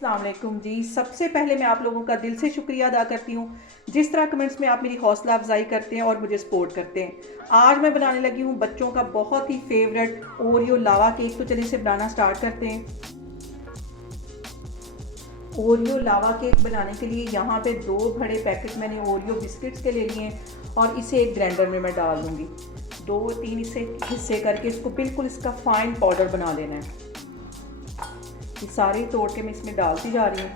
अस्सलाम वालेकुम जी। सबसे पहले मैं आप लोगों का दिल से शुक्रिया अदा करती हूँ जिस तरह कमेंट्स में आप मेरी हौसला अफजाई करते हैं और मुझे सपोर्ट करते हैं। आज मैं बनाने लगी हूँ बच्चों का बहुत ही फेवरेट ओरियो लावा केक। तो चलिए इसे बनाना स्टार्ट करते हैं। ओरियो लावा केक बनाने के लिए यहाँ पे 2 बड़े पैकेट मैंने ओरियो बिस्किट्स के ले लिए हैं और इसे एक ग्राइंडर में मैं डाल दूँगी। 2-3 इसे हिस्से करके इसको बिल्कुल इसका फाइन पाउडर बना लेना है। ये सारे तोड़ के मैं इसमें डालती जा रही हूँ।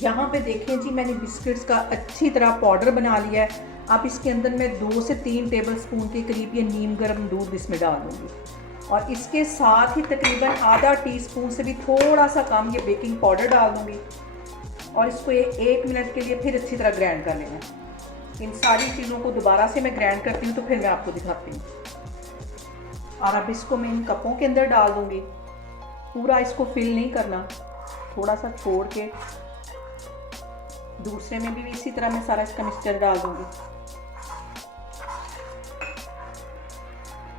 यहाँ पे देखें जी, मैंने बिस्किट्स का अच्छी तरह पाउडर बना लिया है। अब इसके अंदर मैं 2 से 3 टेबल स्पून के करीब ये नीम गर्म दूध इसमें डाल दूँगी और इसके साथ ही तकरीबन आधा टीस्पून से भी थोड़ा सा कम ये बेकिंग पाउडर डाल दूँगी और इसको 1 मिनट के लिए फिर अच्छी तरह ग्राइंड कर लेना है। इन सारी चीज़ों को दोबारा से मैं ग्राइंड करती हूँ तो फिर मैं आपको दिखाती हूँ। और अब इसको मैं इन कपों के अंदर डाल दूँगी। पूरा इसको फिल नहीं करना, थोड़ा सा छोड़ के दूसरे में भी इसी तरह मैं सारा इसका मिक्सचर डाल दूंगी।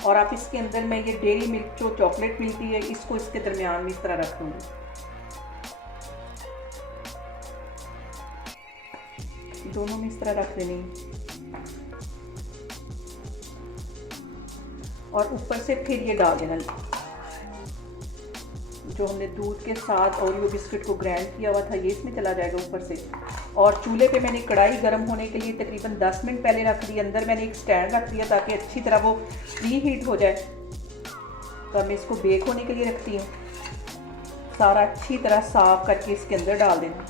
और आप इसके अंदर मैं ये डेयरी मिल्क जो चॉकलेट मिलती है इसको इसके दरमियान में इस तरह रख दूंगी। दोनों में इस तरह रख देनी और ऊपर से फिर ये डाल देना जो हमने दूध के साथ ओरियो बिस्किट को ग्राइंड किया हुआ था, ये इसमें चला जाएगा ऊपर से। और चूल्हे पे मैंने कढ़ाई गर्म होने के लिए तकरीबन 10 मिनट पहले रख दी। अंदर मैंने एक स्टैंड रख दिया ताकि अच्छी तरह वो प्री हीट हो जाए। तो मैं इसको बेक होने के लिए रखती हूँ। सारा अच्छी तरह साफ करके इसके अंदर डाल देना।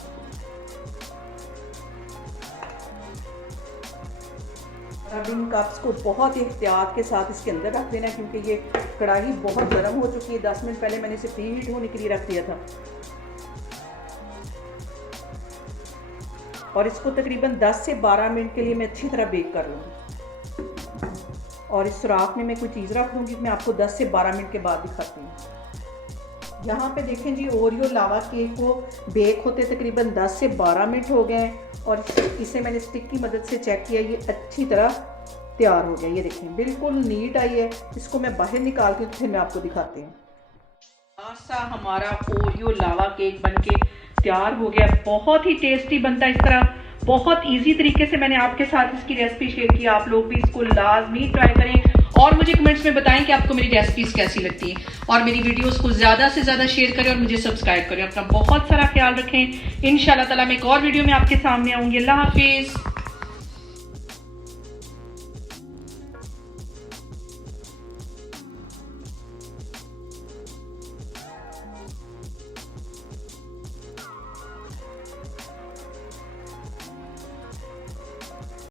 अब इन कप्स को बहुत ही एहतियात के साथ इसके अंदर रख देना क्योंकि ये कढ़ाई बहुत गर्म हो चुकी है। 10 मिनट पहले मैंने इसे प्री हीट होने के लिए रख दिया था। और इसको तकरीबन 10 से 12 मिनट के लिए मैं अच्छी तरह बेक कर लूँगी। और इस सुराख में मैं कोई चीज़ रख दूँगी, मैं आपको 10 से 12 मिनट के बाद दिखाती हूँ। यहाँ पे देखें जी, ओरियो लावा केक को बेक होते तकरीबन 10 से 12 मिनट हो गए हैं और इसे मैंने स्टिक की मदद से चेक किया, ये अच्छी तरह तैयार हो गया। ये देखें बिल्कुल नीट आई है। इसको मैं बाहर निकाल के फिर मैं आपको दिखाती हूँ। सा हमारा ओरियो लावा केक बनके तैयार हो गया। बहुत ही टेस्टी बनता है इस तरह। बहुत इजी तरीके से मैंने आपके साथ इसकी रेसिपी शेयर की। आप लोग भी इसको लाजमी ट्राई करें और मुझे कमेंट्स में बताएं कि आपको मेरी रेसिपीज कैसी लगती है। और मेरी वीडियोस को ज़्यादा से ज़्यादा शेयर करें और मुझे सब्सक्राइब करें। अपना बहुत सारा ख्याल रखें। इंशाल्लाह ताला मैं एक और वीडियो में आपके सामने आऊँगी। अल्लाह हाफिज़।